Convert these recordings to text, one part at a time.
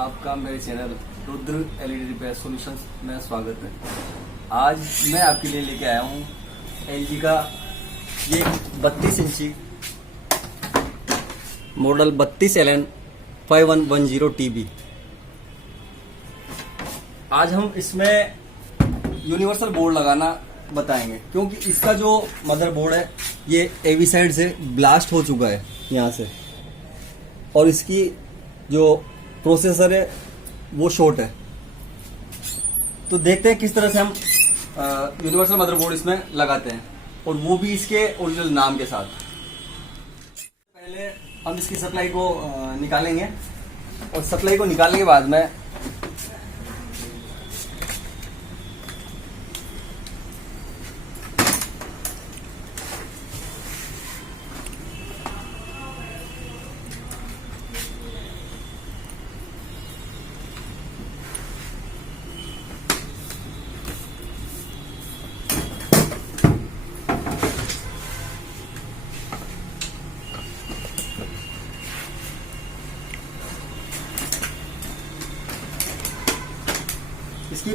आपका मेरे channel Rudra LED repair solutions में स्वागत है। आज मैं आपके लिए लेके आया हूँ एलजी का ये 32 इंची मॉडल 32LN5110 TB। आज हम इसमें यूनिवर्सल बोर्ड लगाना बताएंगे, क्योंकि इसका जो मदरबोर्ड है ये एवी साइड से ब्लास्ट हो चुका है यहाँ से, और इसकी जो प्रोसेसर है वो शॉर्ट है। तो देखते हैं किस तरह से हम यूनिवर्सल मदरबोर्ड इसमें लगाते हैं, और वो भी इसके ओरिजिनल नाम के साथ। पहले हम इसकी सप्लाई को निकालेंगे, और सप्लाई को निकालने के बाद में इसकी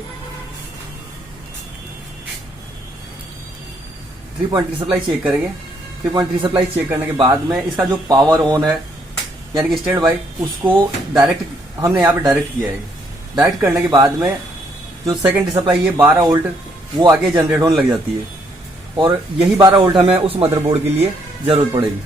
3.3 सप्लाई चेक करेंगे। 3.3 सप्लाई चेक करने के बाद में इसका जो पावर ऑन है यानी कि स्टैंड बाई, उसको डायरेक्ट हमने यहाँ पे डायरेक्ट किया है। डायरेक्ट करने के बाद में जो सेकेंडरी सप्लाई है 12 वोल्ट वो आगे जनरेट होने लग जाती है, और यही 12 वोल्ट हमें उस मदरबोर्ड के लिए जरूरत पड़ेगी।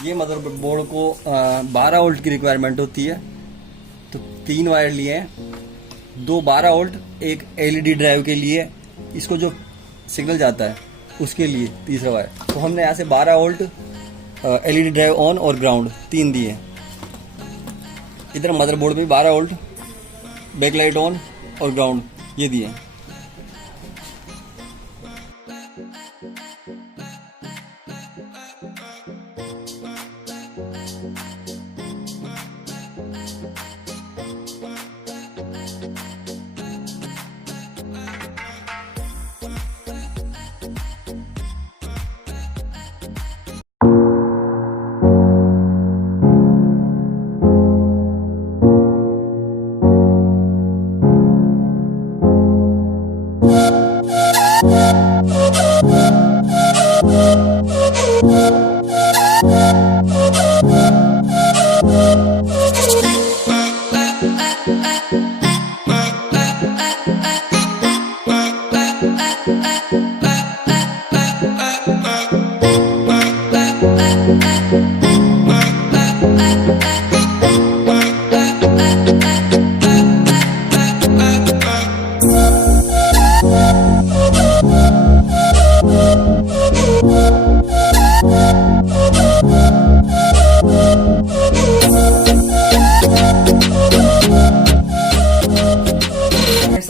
ये मदरबोर्ड को 12 वोल्ट की रिक्वायरमेंट होती है, तो 3 वायर लिए हैं, 2 12 वोल्ट, एक एलईडी ड्राइव के लिए इसको जो सिग्नल जाता है उसके लिए तीसरा वायर। तो हमने यहाँ से 12 वोल्ट एलईडी ड्राइव ऑन और ग्राउंड 3 दिए। इधर मदरबोर्ड में 12 वोल्ट बैकलाइट ऑन और ग्राउंड ये दिए।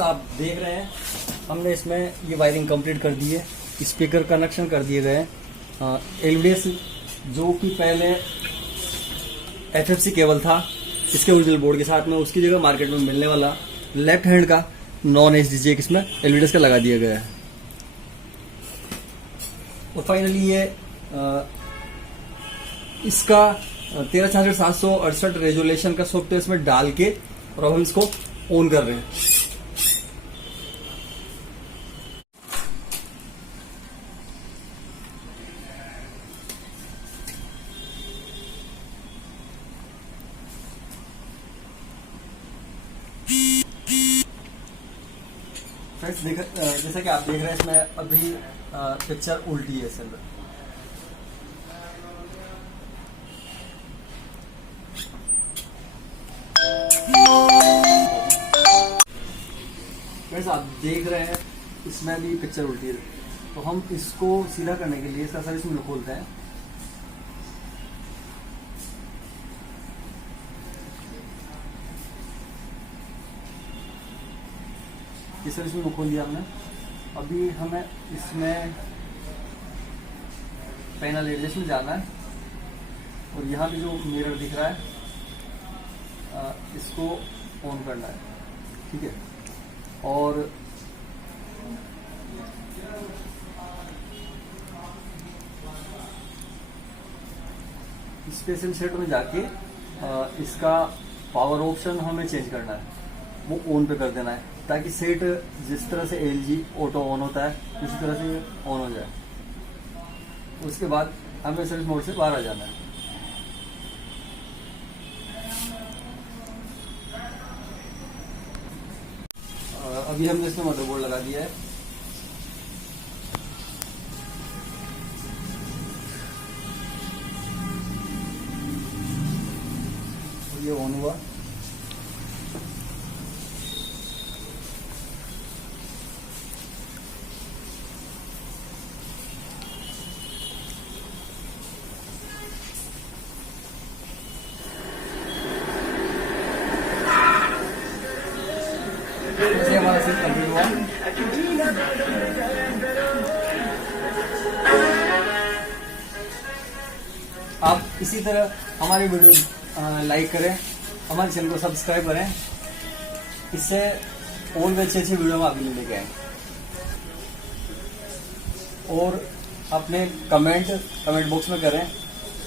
आप देख रहे हैं हमने इसमें ये वायरिंग कंप्लीट कर दी है, स्पीकर कनेक्शन कर दिए गए हैं। एलवीडीएस जो कि पहले एफएफसी केबल था इसके ओरिजिनल बोर्ड के साथ में, उसकी जगह मार्केट में मिलने वाला लेफ्ट हैंड का नॉन एचडीजे इसमें एलवीडीएस का लगा दिया गया है। और फाइनली ये इसका 13,768 रेजोल्यूशन का सॉफ्टवेयर इसमें डाल के और अब हम इसको ऑन कर रहे हैं। फ्रेंड्स जैसा कि आप देख रहे हैं इसमें अभी पिक्चर उल्टी है इसके अंदर। फ्रेंड्स आप देख रहे हैं इसमें भी पिक्चर उल्टी है, तो हम इसको सीधा करने के लिए इसका सर्विस मेनू खोलते हैं। ये सर्विस मेनू खोल दिया हमने। अभी हमें इसमें पैनल एडजस्ट में जाना है और यहाँ भी जो मिरर दिख रहा है इसको ऑन करना है, ठीक है। और स्पेशल सेट में जाके इसका पावर ऑप्शन हमें चेंज करना है, वो ऑन पे कर देना है ताकि सेट जिस तरह से LG ऑटो ऑन होता है उसी तरह से ऑन हो जाए। उसके बाद हमें सर्विस मोड से बाहर आ जाना है। अभी हमने इसमें मदरबोर्ड लगा दिया है। और ये ऑन हुआ। से हमारा सेट कंप्लीट हुआ। आप इसी तरह हमारी वीडियो लाइक करें, हमारे चैनल को सब्सक्राइब करें, इससे और भी अच्छी वीडियो हम आपके लिए लेके आएंगे। और अपने कमेंट बॉक्स में करें,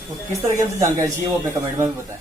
तो किस तरह की हमसे जानकारी चाहिए वो अपने कमेंट में भी बताएं।